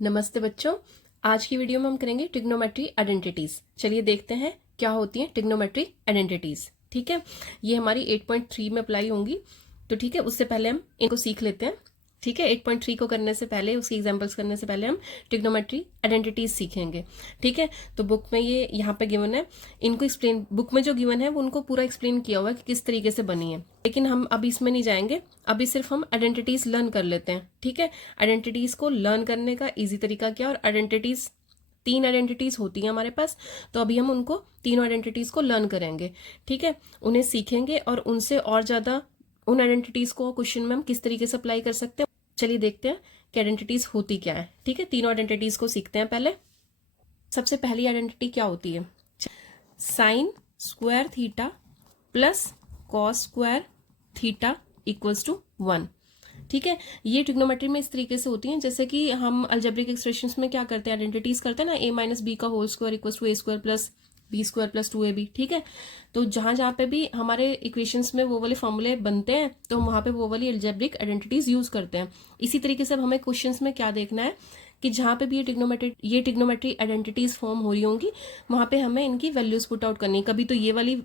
नमस्ते बच्चों। आज की वीडियो में हम करेंगे ट्रिग्नोमेट्री आइडेंटिटीज। चलिए देखते हैं क्या होती हैं ट्रिग्नोमेट्री आइडेंटिटीज। ठीक है, ये हमारी 8.3 में अप्लाई होंगी। तो ठीक है, उससे पहले हम इनको सीख लेते हैं। ठीक है, 8.3 को करने से पहले, उसकी एग्जांपल्स करने से पहले हम ट्रिग्नोमेट्री आइडेंटिटीज सीखेंगे। ठीक है, तो बुक में ये यहाँ पे गिवन है, इनको एक्सप्लेन, बुक में जो गिवन है वो उनको पूरा एक्सप्लेन किया हुआ है कि किस तरीके से बनी है, लेकिन हम अभी इसमें नहीं जाएंगे। अभी सिर्फ हम आइडेंटिटीज लर्न कर लेते हैं। ठीक है, आइडेंटिटीज को लर्न करने का इजी तरीका क्या, और आइडेंटिटीज 3 आइडेंटिटीज होती हैं हमारे पास, तो अभी हम उनको तीनों आइडेंटिटीज को लर्न करेंगे। ठीक है, उन्हें सीखेंगे और उनसे और ज्यादा उन आइडेंटिटीज को क्वेश्चन में हम किस तरीके से अप्लाई कर सकते हैं। चलिए देखते हैं कि आइडेंटिटीज होती क्या है। ठीक है, तीनों आइडेंटिटीज को सीखते हैं। पहले सबसे पहली आइडेंटिटी क्या होती है, sine square theta plus cos square theta equals to 1। ठीक है, ये ट्रिग्नोमेट्री में इस तरीके से होती हैं जैसे कि हम अलजेब्रिक एक्सप्रेशंस में क्या करते हैं, आइडेंटिटीज करते हैं ना, a माइनस बी का whole square equals to a square plus B square plus 2ab। ठीक है, तो जहां जहां पे भी हमारे इक्वेशंस में वो वाले फॉर्मूले बनते हैं तो हम वहां पे वो वाली अलजेब्रिक आइडेंटिटीज यूज करते हैं। इसी तरीके से अब हमें क्वेश्चंस में क्या देखना है कि जहां पे भी ये ट्रिग्नोमेट्री आइडेंटिटीज फॉर्म हो रही होंगी वहां पे हमें इनकी वैल्यूज पुट आउट करनी है। कभी तो ये वाली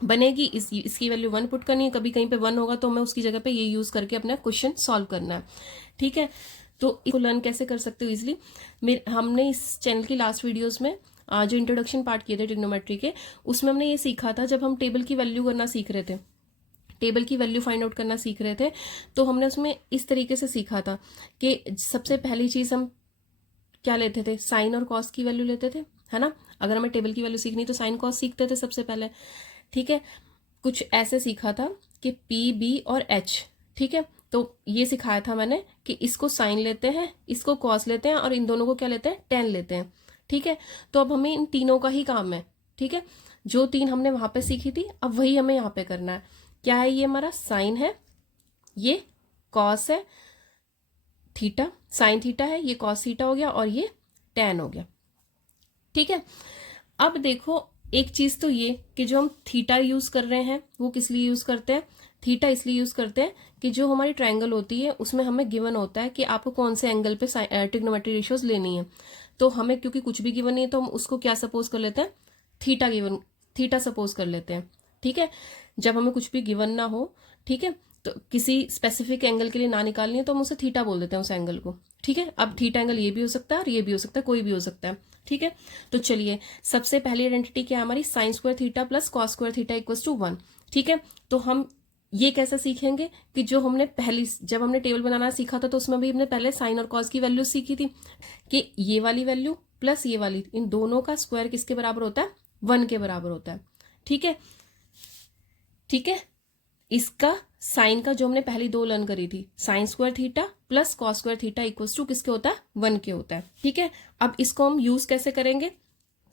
बनेगी, इसकी वैल्यू 1 पुट करनी है, कभी कहीं पे 1 होगा तो हमें उसकी जगह पे ये यूज करके अपना क्वेश्चन सॉल्व करना है। ठीक है, तो इसको लर्न कैसे कर सकते हो इजिली। हमने इस चैनल की लास्ट वीडियोस में जो इंट्रोडक्शन पार्ट किए थे ट्रिग्नोमेट्री के, उसमें हमने ये सीखा था, जब हम टेबल की वैल्यू करना सीख रहे थे, टेबल की वैल्यू फाइंड आउट करना सीख रहे थे, तो हमने उसमें इस तरीके से सीखा था कि सबसे पहली चीज हम क्या लेते थे, साइन और कॉस की वैल्यू लेते थे, है ना। अगर हमें टेबल की वैल्यू सीखनी तो साइन कॉस सीखते थे सबसे पहले। ठीक है, कुछ ऐसे सीखा था कि पी बी और एच। ठीक है, तो ये सिखाया था मैंने कि इसको साइन लेते हैं, इसको कॉस लेते हैं और इन दोनों को क्या लेते हैं, टेन लेते हैं। ठीक है, तो अब हमें इन तीनों का ही काम है। ठीक है, जो 3 हमने वहां पे सीखी थी अब वही हमें यहाँ पे करना है। क्या है, ये हमारा साइन है, ये कॉस है थीटा, साइन थीटा है, ये कॉस थीटा हो गया और ये टेन हो गया। ठीक है, अब देखो एक चीज तो ये कि जो हम थीटा यूज कर रहे हैं वो किस लिए यूज करते हैं, थीटा इसलिए यूज करते हैं कि जो हमारी ट्रायंगल होती है उसमें हमें गिवन होता है कि आपको कौन से एंगल पे ट्रिग्नोमेट्री रेशियोज लेनी है। तो हमें क्योंकि कुछ भी गिवन नहीं है तो हम उसको क्या सपोज कर लेते हैं, थीटा गिवन, थीटा सपोज कर लेते हैं। ठीक है, जब हमें कुछ भी गिवन ना हो, ठीक है, तो किसी स्पेसिफिक एंगल के लिए ना निकालनी है तो हम उसे थीटा बोल देते हैं उस एंगल को। ठीक है, अब थीटा एंगल ये भी हो सकता है और ये भी हो सकता है, कोई भी हो सकता है। ठीक है, तो चलिए सबसे पहली आइडेंटिटी क्या है हमारी, sine square theta plus cos square theta equals to 1। ठीक है, तो हम ये कैसे सीखेंगे कि जो हमने जब हमने टेबल बनाना सीखा था तो उसमें भी हमने पहले साइन और कॉस की वैल्यू सीखी थी कि ये वाली वैल्यू प्लस ये वाली, इन दोनों का स्क्वायर किसके बराबर होता है, 1 के बराबर होता है। ठीक है, ठीक है, इसका साइन का जो हमने पहली 2 लर्न करी थी, sine square theta plus cos square theta equals to किसके होता है, 1 के होता है। ठीक है, अब इसको हम यूज कैसे करेंगे,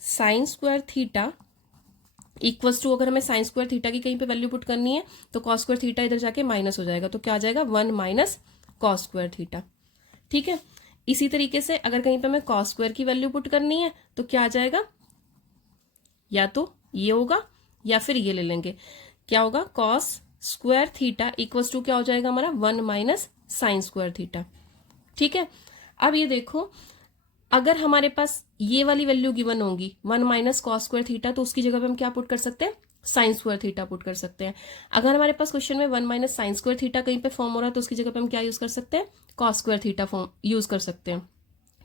sine square theta equals to, अगर हमें साइन स्क्वायर थीटा की कहीं पे वैल्यू पुट करनी है तो कॉस स्क्वायर थीटा इधर जाके माइनस हो जाएगा, तो क्या आ जाएगा, 1 माइनस कॉस स्क्वायर थीटा। ठीक है, इसी तरीके से अगर कहीं पे हमें कॉस स्क्वायर की वैल्यू पुट करनी है तो क्या आ जाएगा, या तो ये होगा या फिर ये ले लेंगे, क्या होगा, cos square theta equals to क्या हो जाएगा हमारा, 1 माइनस साइन स्क्वायर थीटा। ठीक है, अब ये देखो, अगर हमारे पास ये वाली वैल्यू गिवन होगी 1 माइनस कॉस स्क्वायर थीटा, तो उसकी जगह पे हम क्या पुट कर सकते हैं, साइन स्क्वायर थीटा पुट कर सकते हैं। अगर हमारे पास क्वेश्चन में 1 माइनस साइन स्क्वायर थीटा कहीं पे फॉर्म हो रहा है तो उसकी जगह पे हम क्या यूज कर सकते हैं, cos square theta form use कर सकते हैं।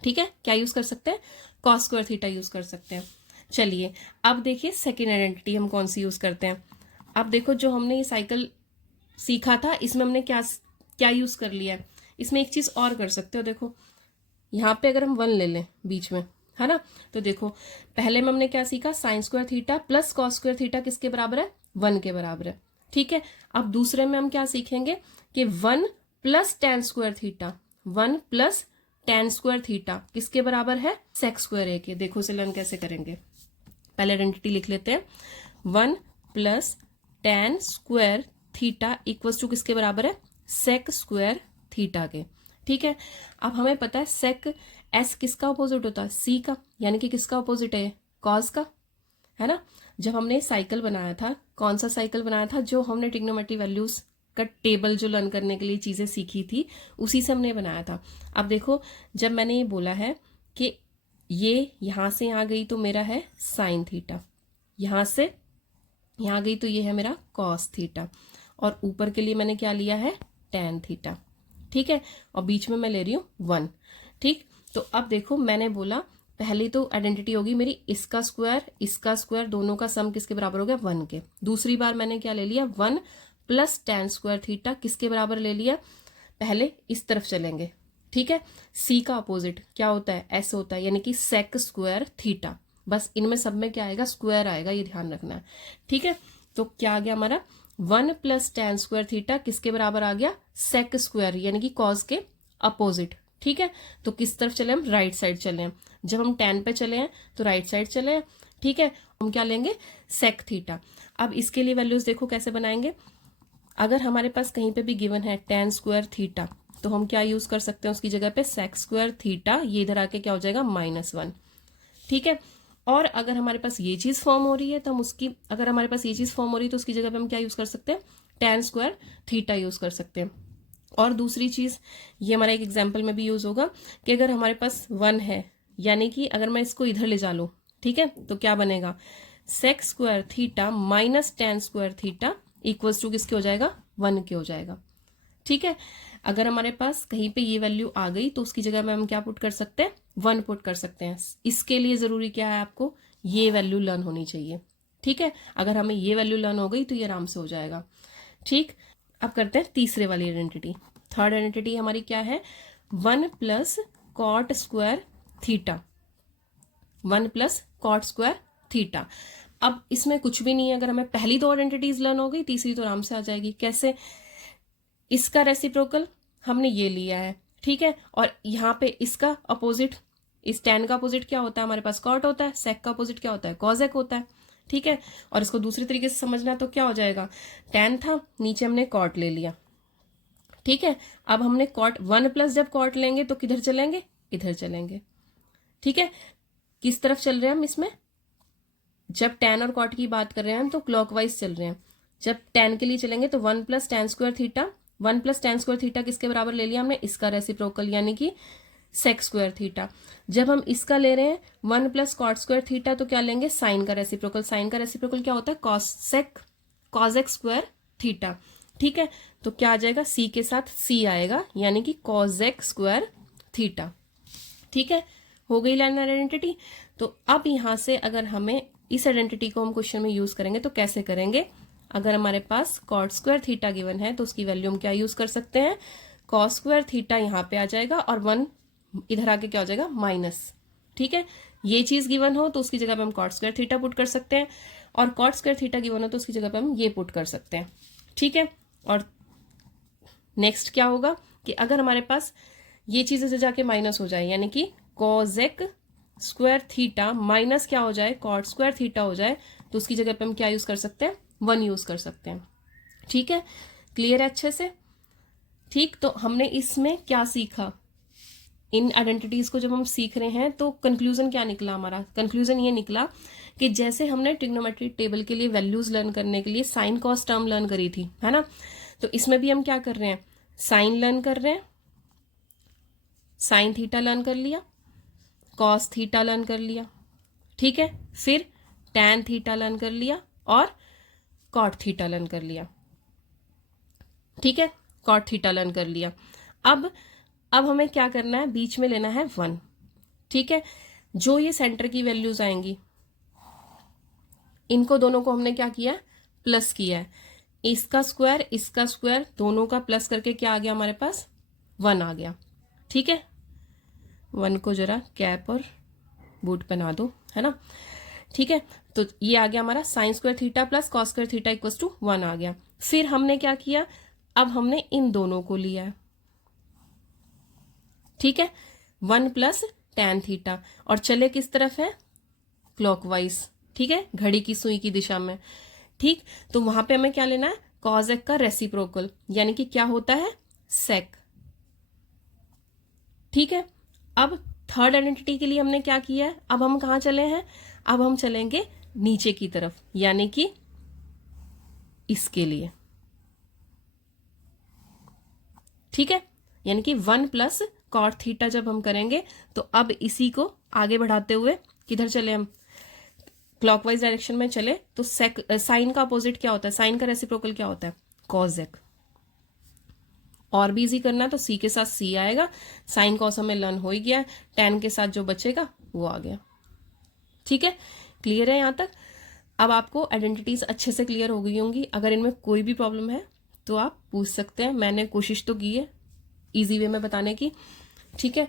ठीक है, क्या यूज कर सकते हैं, कॉस स्क्वायर थीटा यूज कर सकते हैं। चलिए अब देखिए सेकेंड आइडेंटिटी हम कौन सी यूज करते हैं। अब देखो जो हमने ये साइकिल सीखा था इसमें हमने क्या क्या यूज कर लिया है, इसमें एक चीज और कर सकते हो। देखो यहाँ पे अगर हम 1 ले लें बीच में, है ना, तो देखो पहले में हमने क्या सीखा, sign square theta plus cos square theta किसके बराबर है, 1 के बराबर है। ठीक है, अब दूसरे में हम क्या सीखेंगे कि 1 plus tan square theta, 1 plus tan square theta किसके बराबर है, सेक स्क्वायर ए के। देखो इसे लर्न कैसे करेंगे, पहले आइडेंटिटी लिख लेते हैं, 1 plus tan square theta equals to किसके बराबर है, सेक स्क्वायर थीटा के। ठीक है, अब हमें पता है सेक एस किसका अपोजिट होता है, सी का, यानी कि किसका अपोजिट है, कॉस का, है ना। जब हमने साइकिल बनाया था, कौन सा साइकिल बनाया था, जो हमने ट्रिग्नोमेट्री वैल्यूज का टेबल जो लर्न करने के लिए चीज़ें सीखी थी उसी से हमने बनाया था। अब देखो, जब मैंने ये बोला है कि ये यहाँ से यहाँ गई तो मेरा है साइन थीटा, यहाँ से यहाँ गई तो ये है मेरा कॉस थीटा, और ऊपर के लिए मैंने क्या लिया है, टेन थीटा। ठीक है, और बीच में मैं ले रही हूँ 1। ठीक, तो अब देखो मैंने बोला पहली तो आइडेंटिटी होगी मेरी इसका स्क्वायर दोनों का सम किसके बराबर हो गया, 1 के। दूसरी बार मैंने क्या ले लिया, 1 प्लस टेन स्क्वायर थीटा किसके बराबर ले लिया, पहले इस तरफ चलेंगे। ठीक है, सी का अपोजिट क्या होता है, एस होता है, यानी कि सेक स्क्वायर थीटा। बस इनमें सब में क्या आएगा, स्क्वायर आएगा, ये ध्यान रखना है। ठीक है, तो क्या आ गया हमारा 1 प्लस टेन स्क्वायर थीटा किसके बराबर आ गया, सेक स्क्वायर यानी कि कॉस के अपोजिट। ठीक है, तो किस तरफ चले हम, राइट साइड चले हैं। जब हम टेन पे चले हैं तो राइट साइड चले हैं। ठीक है, हम क्या लेंगे, सेक थीटा। अब इसके लिए वैल्यूज देखो कैसे बनाएंगे। अगर हमारे पास कहीं पे भी गिवन है टेन स्क्वायर थीटा तो हम क्या यूज कर सकते हैं उसकी जगह पे, सेक स्क्वायर थीटा, ये इधर आके क्या हो जाएगा, -1। ठीक है, और अगर हमारे पास ये चीज फॉर्म हो रही है तो हम उसकी, अगर हमारे पास ये चीज फॉर्म हो रही है तो उसकी जगह पे हम क्या यूज कर सकते हैं, टेन स्क्वायर थीटा यूज कर सकते हैं। और दूसरी चीज, ये हमारा एक एग्जाम्पल में भी यूज होगा कि अगर हमारे पास 1 है, यानी कि अगर मैं इसको इधर ले जा लूं, ठीक है, तो क्या बनेगा, sec square theta minus tan square theta equals to किसके हो जाएगा, 1 के हो जाएगा। ठीक है, अगर हमारे पास कहीं पे ये वैल्यू आ गई तो उसकी जगह में हम क्या पुट कर सकते हैं, 1 पुट कर सकते हैं। इसके लिए जरूरी क्या है, आपको ये वैल्यू लर्न होनी चाहिए। ठीक है, अगर हमें ये वैल्यू लर्न हो गई तो ये आराम से हो जाएगा। ठीक, अब करते हैं तीसरे वाली आइडेंटिटी। थर्ड आइडेंटिटी हमारी क्या है, 1 plus cot square theta, 1 plus cot square theta. अब इसमें कुछ भी नहीं है, अगर हमें पहली दो आइडेंटिटीज लर्न हो गई तीसरी तो आराम से आ जाएगी। कैसे, इसका रेसिप्रोकल हमने ये लिया है, ठीक है, और यहाँ पे इसका अपोजिट, इस टेन का अपोजिट क्या होता है हमारे पास, कॉट होता है, सेक का अपोजिट क्या होता है, कॉजेक होता है। ठीक है, और इसको दूसरी तरीके से समझना तो क्या हो जाएगा, टेन था, नीचे हमने कॉट ले लिया। ठीक है, अब हमने कॉट 1 प्लस जब कॉट लेंगे तो किधर चलेंगे, इधर चलेंगे। ठीक है, किस तरफ चल रहे हैं हम इसमें, जब टेन और कॉट की बात कर रहे हैं हम तो क्लॉकवाइज चल रहे हैं। जब टेन के लिए चलेंगे तो 1 plus tan square theta, 1 plus tan square theta किसके बराबर ले लिया हमने, इसका रेसिप्रोकल यानी कि सेक स्क्वायर थीटा। जब हम इसका ले रहे हैं 1 प्लस कॉट स्क्वायर थीटा तो क्या लेंगे, साइन का रेसिप्रोकल। साइन का रेसिप्रोकल क्या होता है, कॉसेक, कॉजेक स्क्वायर थीटा। ठीक है, तो क्या आ जाएगा, सी के साथ सी आएगा यानी कि कॉजेक स्क्वायर थीटा। ठीक है, हो गई लाइन आइडेंटिटी। तो अब यहां से अगर हमें इस आइडेंटिटी को हम क्वेश्चन में यूज करेंगे तो कैसे करेंगे, अगर हमारे पास कॉट स्क्वायर थीटा गिवन है तो उसकी वैल्यू हम क्या यूज कर सकते हैं, कॉस स्क्वायर थीटा यहाँ पे आ जाएगा और 1 इधर आके क्या हो जाएगा, माइनस। ठीक है, ये चीज गिवन हो तो उसकी जगह पे हम कॉट स्क्वायर थीटा पुट कर सकते हैं, और कॉट स्क्वायर थीटा गिवन हो तो उसकी जगह पे हम ये पुट कर सकते हैं। ठीक है, और नेक्स्ट क्या होगा कि अगर हमारे पास ये चीज से जाके माइनस हो जाए, यानी कि कॉजेक स्क्वायर थीटा माइनस क्या हो जाए, कॉट स्क्वायर थीटा हो जाए, तो उसकी जगह पे हम क्या यूज कर सकते हैं, 1 यूज कर सकते हैं। ठीक है, क्लियर है अच्छे से। ठीक, तो हमने इसमें क्या सीखा, इन आइडेंटिटीज को जब हम सीख रहे हैं तो कंक्लूजन क्या निकला हमारा, कंक्लूजन ये निकला कि जैसे हमने ट्रिग्नोमेट्री टेबल के लिए वैल्यूज लर्न करने के लिए साइन कॉस टर्म लर्न करी थी, है ना, तो इसमें भी हम क्या कर रहे हैं, साइन लर्न कर रहे हैं, साइन थीटा लर्न कर लिया, कॉस थीटा लर्न कर लिया। ठीक है, फिर टैन थीटा लर्न कर लिया और कॉट थीटा लर्न कर लिया। ठीक है, कॉट थीटा लर्न कर लिया। अब हमें क्या करना है, बीच में लेना है 1। ठीक है, जो ये सेंटर की वैल्यूज आएंगी इनको दोनों को हमने क्या किया, प्लस किया है। इसका स्क्वायर दोनों का प्लस करके क्या आ गया हमारे पास, 1 आ गया। ठीक है, 1 को जरा कैप और बूट बना दो, है ना। ठीक है, तो ये आ गया हमारा sine square theta plus cos square theta equals to 1 आ गया। फिर हमने क्या किया, अब हमने इन दोनों को लिया है। ठीक है, 1 प्लस टैन थीटा, और चले किस तरफ है, क्लॉकवाइज। ठीक है, घड़ी की सुई की दिशा में। ठीक, तो वहां पे हमें क्या लेना है, कॉजेक का रेसिप्रोकल यानी कि क्या होता है, सेक। ठीक है, अब थर्ड आइडेंटिटी के लिए हमने क्या किया है, अब हम कहां चले हैं, अब हम चलेंगे नीचे की तरफ यानी कि इसके लिए। ठीक है, यानी कि 1 प्लस कॉट थीटा जब हम करेंगे तो अब इसी को आगे बढ़ाते हुए किधर चले हम, क्लॉकवाइज डायरेक्शन में चले तो साइन का अपोजिट क्या होता है, साइन का रेसिप्रोकल क्या होता है, कॉसेक। और भी इजी करना है तो सी के साथ सी आएगा, साइन कॉस हमें लर्न हो ही गया, टेन के साथ जो बचेगा वो आ गया। ठीक है, क्लियर है यहाँ तक। अब आपको आइडेंटिटीज अच्छे से क्लियर हो गई होंगी। अगर इनमें कोई भी प्रॉब्लम है तो आप पूछ सकते हैं, मैंने कोशिश तो की है इजी वे में बताने की। ठीक है,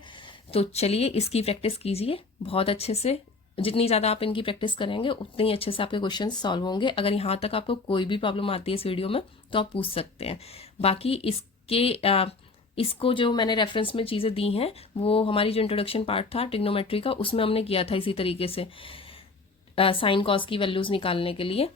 तो चलिए इसकी प्रैक्टिस कीजिए बहुत अच्छे से। जितनी ज़्यादा आप इनकी प्रैक्टिस करेंगे उतनी अच्छे से आपके क्वेश्चन सॉल्व होंगे। अगर यहाँ तक आपको कोई भी प्रॉब्लम आती है इस वीडियो में तो आप पूछ सकते हैं। बाकी इसको जो मैंने रेफरेंस में चीज़ें दी हैं वो हमारी जो इंट्रोडक्शन पार्ट था ट्रिग्नोमेट्री का उसमें हमने किया था इसी तरीके से, साइन कॉस की वैल्यूज़ निकालने के लिए।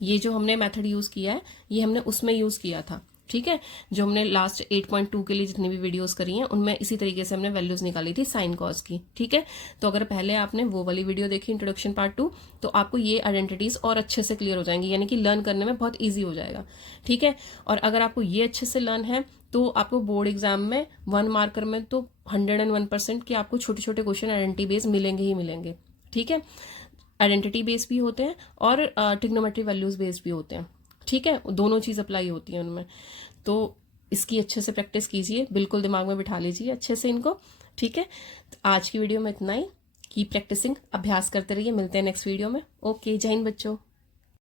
ये जो हमने मेथड यूज़ किया है ये हमने उसमें यूज़ किया था। ठीक है, जो हमने लास्ट 8.2 के लिए जितनी भी वीडियोस करी हैं उनमें इसी तरीके से हमने वैल्यूज निकाली थी साइन कॉस की। ठीक है, तो अगर पहले आपने वो वाली वीडियो देखी इंट्रोडक्शन पार्ट 2 तो आपको ये आइडेंटिटीज और अच्छे से क्लियर हो जाएंगी, यानी कि लर्न करने में बहुत ईजी हो जाएगा। ठीक है, और अगर आपको ये अच्छे से लर्न है तो आपको बोर्ड एग्जाम में 1 मार्कर में तो 101% कि आपको छोटे छोटे क्वेश्चन आइडेंटिटी बेस मिलेंगे ही मिलेंगे। ठीक है, आइडेंटिटी बेस भी होते हैं और ट्रिग्नोमेट्री वैल्यूज बेस भी होते हैं। ठीक है, दोनों चीज़ अप्लाई होती है उनमें। तो इसकी अच्छे से प्रैक्टिस कीजिए, बिल्कुल दिमाग में बिठा लीजिए अच्छे से इनको। ठीक है, तो आज की वीडियो में इतना ही। की प्रैक्टिसिंग, अभ्यास करते रहिए। मिलते हैं नेक्स्ट वीडियो में। ओके, जय हिंद बच्चों।